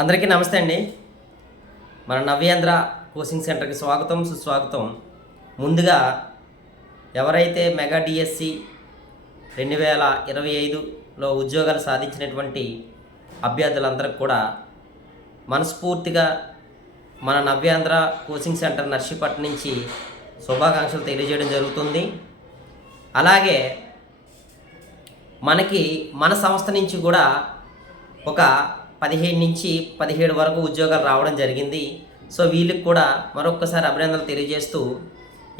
అందరికీ నమస్తే అండి. మన నవ్యాంధ్ర కోచింగ్ సెంటర్కి స్వాగతం సుస్వాగతం. ముందుగా ఎవరైతే మెగా డిఎస్సి రెండు వేల ఇరవై ఐదులో ఉద్యోగాలు సాధించినటువంటి అభ్యర్థులందరికీ కూడా మనస్ఫూర్తిగా మన నవ్యాంధ్ర కోచింగ్ సెంటర్ నర్సీపట్నం నుంచి శుభాకాంక్షలు తెలియజేయడం జరుగుతుంది. అలాగే మనకి మన సంస్థ నుంచి కూడా ఒక పదిహేడు నుంచి పదిహేడు వరకు ఉద్యోగాలు రావడం జరిగింది. సో వీళ్ళకి కూడా మరొక్కసారి అభినందనలు తెలియజేస్తూ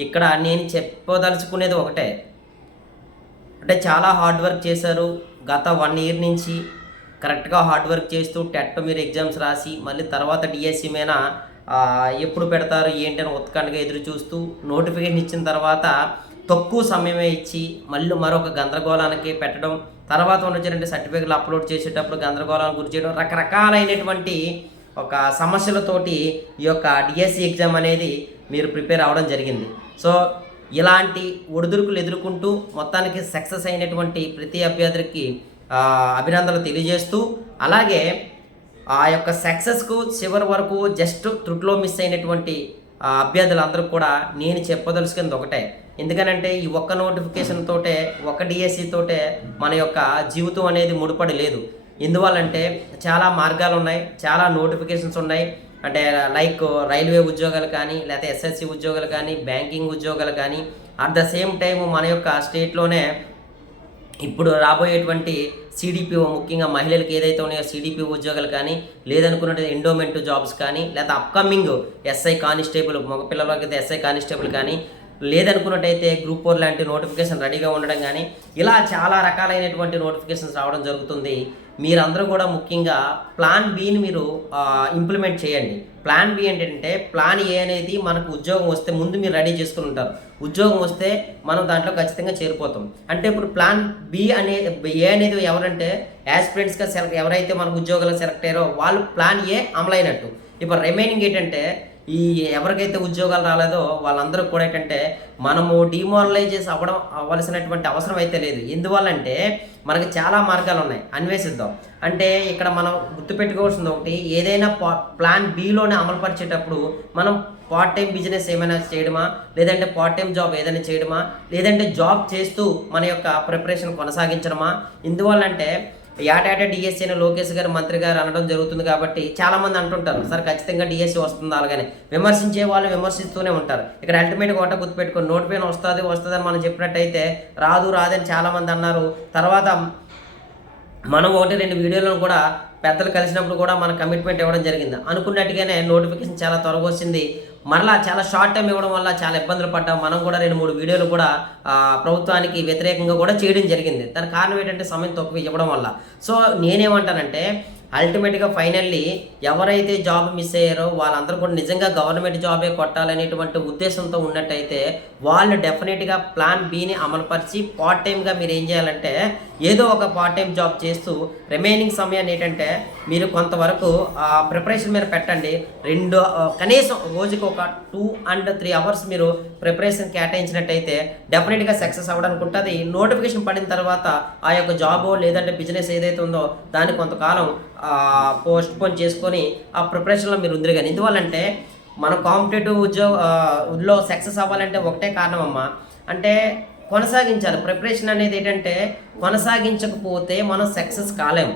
ఇక్కడ నేను చెప్పదలుచుకునేది ఒకటే. అంటే చాలా హార్డ్ వర్క్ చేశారు. గత వన్ ఇయర్ నుంచి కరెక్ట్గా హార్డ్ వర్క్ చేస్తూ టెట్ మీరు ఎగ్జామ్స్ రాసి మళ్ళీ తర్వాత డిఎస్సి మీద ఎప్పుడు పెడతారు ఏంటి అని ఉత్కంఠగా ఎదురు చూస్తూ నోటిఫికేషన్ ఇచ్చిన తర్వాత తక్కువ సమయమే ఇచ్చి మళ్ళీ మరొక గందరగోళానికి పెట్టడం తర్వాత ఉన్నటువంటి సర్టిఫికెట్లు అప్లోడ్ చేసేటప్పుడు గందరగోళానికి గురి చేయడం రకరకాలైనటువంటి ఒక సమస్యలతోటి ఈ యొక్క డిఎస్సి ఎగ్జామ్ అనేది మీరు ప్రిపేర్ అవ్వడం జరిగింది. సో ఇలాంటి ఒడిదుడుకులు ఎదుర్కొంటూ మొత్తానికి సక్సెస్ అయినటువంటి ప్రతి అభ్యర్థికి అభినందనలు తెలియజేస్తూ అలాగే ఆ యొక్క సక్సెస్కు చివరి వరకు జస్ట్ త్రుట్లో మిస్ అయినటువంటి అభ్యర్థులందరూ కూడా నేను చెప్పదలుచుకుంది ఒకటే. ఎందుకనంటే ఈ ఒక్క నోటిఫికేషన్ తోటే ఒక డిఎస్సి తోటే మన యొక్క జీవితం అనేది ముడిపడి లేదు. ఎందువల్లంటే చాలా మార్గాలు ఉన్నాయి చాలా నోటిఫికేషన్స్ ఉన్నాయి. అంటే లైక్ రైల్వే ఉద్యోగాలు కానీ లేకపోతే ఎస్ఎస్సి ఉద్యోగాలు కానీ బ్యాంకింగ్ ఉద్యోగాలు కానీ అట్ ద సేమ్ టైం మన యొక్క స్టేట్లోనే ఇప్పుడు రాబోయేటువంటి సిడిపిఓ ముఖ్యంగా మహిళలకు ఏదైతే ఉన్నాయో సిడిపిఓ ఉద్యోగాలు కానీ లేదనుకున్నట్టు ఎండోమెంట్ జాబ్స్ కానీ లేదా అప్కమింగ్ ఎస్ఐ కానిస్టేబుల్ మగపిల్లలకి అయితే ఎస్ఐ కానిస్టేబుల్ కానీ లేదనుకున్నట్టయితే గ్రూప్ ఫోర్ లాంటి నోటిఫికేషన్ రెడీగా ఉండడం కానీ ఇలా చాలా రకాలైనటువంటి నోటిఫికేషన్స్ రావడం జరుగుతుంది. మీరందరూ కూడా ముఖ్యంగా ప్లాన్ బిని మీరు ఇంప్లిమెంట్ చేయండి. ప్లాన్ బి ఏంటంటే ప్లాన్ ఏ అనేది మనకు ఉద్యోగం వస్తే ముందు మీరు రెడీ చేసుకుని ఉంటారు. ఉద్యోగం వస్తే మనం దాంట్లో ఖచ్చితంగా చేరిపోతాం. అంటే ఇప్పుడు ప్లాన్ బి అనే ఏ అనేది ఎవరంటే యాస్పిరెంట్స్గా సెలెక్ట్ ఎవరైతే మనకు ఉద్యోగాలు సెలెక్ట్ అయ్యారో వాళ్ళు ప్లాన్ ఏ అమలైనట్టు. ఇప్పుడు రిమైనింగ్ ఏంటంటే ఈ ఎవరికైతే ఉద్యోగాలు రాలేదో వాళ్ళందరూ కూడా ఏంటంటే మనము డిమారలైజేస్ అవ్వడం అవ్వాల్సినటువంటి అవసరం అయితే లేదు. ఎందువల్లంటే మనకి చాలా మార్గాలు ఉన్నాయి. అన్వేషిద్దాం. అంటే ఇక్కడ మనం గుర్తుపెట్టుకోవాల్సింది ఒకటి ఏదైనా ప్లాన్ బిలోనే అమలుపరిచేటప్పుడు మనం పార్ట్ టైం బిజినెస్ ఏమైనా చేయడమా? లేదంటే పార్ట్ టైం జాబ్ ఏదైనా చేయడమా? లేదంటే జాబ్ చేస్తూ మన యొక్క ప్రిపరేషన్ కొనసాగించడమా? ఎందువల్లంటే ఏటాటా డిఎస్సీని లోకేష్ గారు మంత్రి గారు అనడం జరుగుతుంది కాబట్టి చాలామంది అంటుంటారు సార్ ఖచ్చితంగా డిఎస్సీ వస్తుంది అలాగనే. విమర్శించే వాళ్ళు విమర్శిస్తూనే ఉంటారు. ఇక్కడ అల్టిమేట్గా ఒకట గుర్తుపెట్టుకొని నోట్ పైన వస్తుంది వస్తుందని మనం చెప్పినట్టయితే రాదు రాదని చాలామంది అన్నారు. తర్వాత మనం ఒకటి రెండు వీడియోలను కూడా పెద్దలు కలిసినప్పుడు కూడా మన కమిట్మెంట్ ఇవ్వడం జరిగింది. అనుకున్నట్టుగానే నోటిఫికేషన్ చాలా త్వరగా వచ్చింది. మరలా చాలా షార్ట్ టైం ఇవ్వడం వల్ల చాలా ఇబ్బందులు పడ్డాం. మనం కూడా రెండు మూడు వీడియోలు కూడా ప్రభుత్వానికి వ్యతిరేకంగా కూడా చేయడం జరిగింది. దాని కారణం ఏంటంటే సమయం తక్కువ ఇవ్వడం వల్ల. సో నేనేమంటానంటే అల్టిమేట్గా ఫైనల్లీ ఎవరైతే జాబ్ మిస్ అయ్యారో వాళ్ళందరూ కూడా నిజంగా గవర్నమెంట్ జాబే కొట్టాలనేటువంటి ఉద్దేశంతో ఉన్నట్టయితే వాళ్ళు డెఫినెట్గా ప్లాన్ బీని అమలుపరిచి పార్ట్ టైంగా మీరు ఏం చేయాలంటే ఏదో ఒక పార్ట్ టైం జాబ్ చేస్తూ రిమైనింగ్ సమయాన్ని ఏంటంటే మీరు కొంతవరకు ప్రిపరేషన్ మీద పెట్టండి. రెండు కనీసం రోజుకి ఒక టూ అండ్ త్రీ అవర్స్ మీరు ప్రిపరేషన్ కేటాయించినట్టయితే డెఫినెట్గా సక్సెస్ అవ్వడానికి ఉంటుంది నోటిఫికేషన్ పడిన తర్వాత ఆ యొక్క జాబో లేదంటే బిజినెస్ ఏదైతే ఉందో దాన్ని కొంతకాలం పోస్ట్ పోన్ చేసుకొని ఆ ప్రిపరేషన్లో మీరు ఉంది కానీ. ఎందువల్లంటే మన కాంపిటేటివ్ ఉద్యోగ లో సక్సెస్ అవ్వాలంటే ఒకటే కారణం అమ్మా అంటే కొనసాగించాలి. ప్రిపరేషన్ అనేది ఏంటంటే కొనసాగించకపోతే మనం సక్సెస్ కాలేము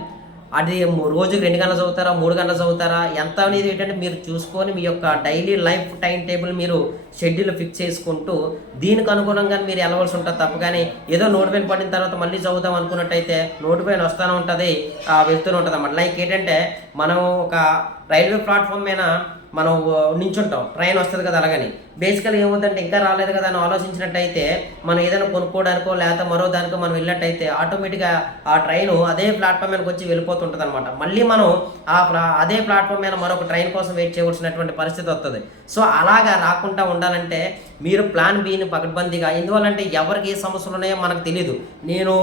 అది రోజుకి రెండు గంటలు చదువుతారా మూడు గంటలు చదువుతారా? ఎంత అనేది ఏంటంటే మీరు చూసుకొని మీ యొక్క డైలీ లైఫ్ టైం టేబుల్ మీరు షెడ్యూల్ ఫిక్స్ చేసుకుంటూ దీనికి అనుగుణంగా మీరు వెళ్ళవలసి ఉంటుంది తప్ప. కానీ ఏదో నోటిఫైన్ పడిన తర్వాత మళ్ళీ చదువుదాం అనుకున్నట్టయితే నోటిఫైన్ వస్తూనే ఉంటుంది వెళ్తూనే ఉంటుంది అన్నమాట లైక్ ఏంటంటే మనం ఒక రైల్వే ప్లాట్ఫామ్ మీద మనం నించుంటాం. ట్రైన్ వస్తుంది కదా అలాగని. బేసికల్ ఏమవుతుందంటే ఇంకా రాలేదు కదా అని ఆలోచించినట్టయితే మనం ఏదైనా కొనుక్కోవడానికో లేకపోతే మరో దానికో మనం వెళ్ళినట్టయితే ఆటోమేటిక్గా ఆ ట్రైన్ అదే ప్లాట్ఫామ్ మీదకి వచ్చి వెళ్ళిపోతుంటుంది అనమాట మళ్ళీ మనం ఆ ప్లా- అదే ప్లాట్ఫామ్ మీద మరొక ట్రైన్ కోసం వెయిట్ చేయవలసినటువంటి పరిస్థితి వస్తుంది సో అలాగా రాకుండా ఉండాలంటే మీరు ప్లాన్ బిని పకడ్బందీగా ఎందువల్లంటే ఎవరికి ఏ సమస్యలు ఉన్నాయో మనకు తెలియదు నేను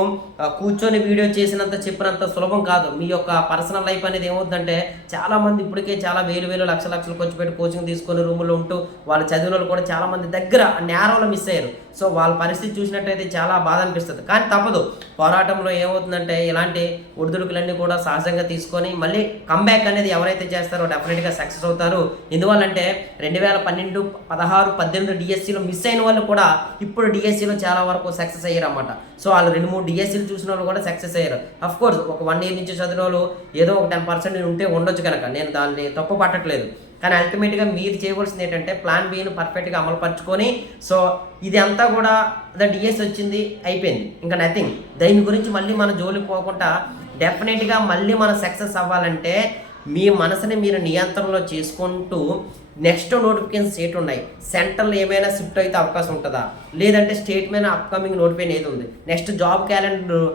కూర్చొని వీడియో చేసినంత చెప్పినంత సులభం కాదు. మీ యొక్క పర్సనల్ లైఫ్ అనేది ఏమవుతుందంటే చాలా మంది ఇప్పటికే చాలా వేలు వేలు లక్ష లక్షలు ఖర్చు పెట్టి కోచింగ్ తీసుకొని రూములో ఉంటూ వాళ్ళ చదివిన కూడా చాలా మంది దగ్గర నేరంలో మిస్ అయ్యారు. సో వాళ్ళ పరిస్థితి చూసినట్టయితే చాలా బాధ అనిపిస్తుంది. కానీ తప్పదు. పోరాటంలో ఏమవుతుందంటే ఇలాంటి ఒడిదుడుకులన్నీ కూడా సహజంగా తీసుకొని మళ్ళీ కంబ్యాక్ అనేది ఎవరైతే చేస్తారో డెఫినెట్గా సక్సెస్ అవుతారు. ఎందువల్లంటే రెండు వేల పన్నెండు పదహారు పద్దెనిమిది డిఎస్ డిఎస్సిలో మిస్ అయిన వాళ్ళు కూడా ఇప్పుడు డిఎస్సిలో చాలా వరకు సక్సెస్ అయ్యారు అనమాట సో వాళ్ళు రెండు మూడు డిఎస్సీలు చూసిన వాళ్ళు కూడా సక్సెస్ అయ్యారు. అఫ్ కోర్స్ ఒక వన్ ఇయర్ నుంచి చదివిన వాళ్ళు ఏదో ఒక టెన్ పర్సెంట్ ఉంటే ఉండొచ్చు కనుక. నేను దాన్ని తప్పు పట్టట్లేదు. కానీ అల్టిమేట్గా మీరు చేయవలసింది ఏంటంటే ప్లాన్ బిని పర్ఫెక్ట్గా అమలు పరుచుకొని సో ఇది అంతా కూడా ద డిఎస్ వచ్చింది అయిపోయింది. ఇంకా నథింగ్ దీని గురించి మళ్ళీ మన జోలికి పోకుండా డెఫినెట్గా మళ్ళీ మనం సక్సెస్ అవ్వాలంటే మీ మనసుని మీరు నియంత్రణలో చేసుకుంటూ నెక్స్ట్ నోటిఫికేషన్ స్టేట్ ఉన్నాయి? సెంట్రల్ ఏమైనా షిఫ్ట్ అయితే అవకాశం ఉంటుందా? లేదంటే స్టేట్ మీద అప్కమింగ్ నోటిఫికేషన్ ఏది ఉంది? నెక్స్ట్ జాబ్ క్యాలెండర్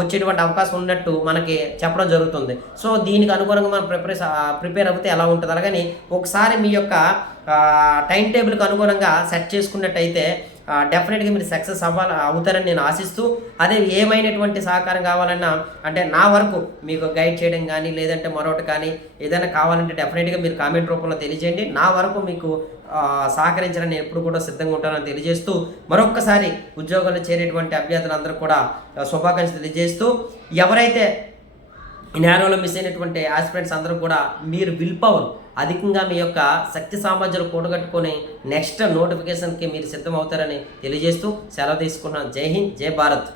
వచ్చేటువంటి అవకాశం ఉన్నట్టు మనకి చెప్పడం జరుగుతుంది. సో దీనికి అనుగుణంగా మనం ప్రిపేర్ ప్రిపేర్ అవుతే ఎలా ఉంటుంది. అలాగని ఒకసారి మీ యొక్క టైం టేబుల్కి అనుగుణంగా సెట్ చేసుకున్నట్టయితే డెఫినెట్గా మీరు సక్సెస్ అవ్వాలి అవుతారని నేను ఆశిస్తూ అదే ఏమైనటువంటి సహకారం కావాలన్నా అంటే నా వరకు మీకు గైడ్ చేయడం కానీ లేదంటే మరొకటి కానీ ఏదైనా కావాలంటే డెఫినెట్గా మీరు కామెంట్ రూపంలో తెలియజేయండి. నా వరకు మీకు సహకరించాలని సహకరించడానికి ఎప్పుడు కూడా సిద్ధంగా ఉంటానని తెలియజేస్తూ మరొక్కసారి ఉద్యోగాలు చేరేటువంటి అభ్యర్థులందరూ కూడా శుభాకాంక్షలు తెలియజేస్తూ ఎవరైతే నేరంలో మిస్ అయినటువంటి ఆస్పిరెంట్స్ అందరూ కూడా మీరు విల్ పవర్ అధికంగా మీ యొక్క శక్తి సామర్థ్యాలు కూడగట్టుకొని నెక్స్ట్ నోటిఫికేషన్కి మీరు సిద్ధం అవుతారని తెలియజేస్తూ సెలవు తీసుకున్నాను జై హింద్ జై భారత్.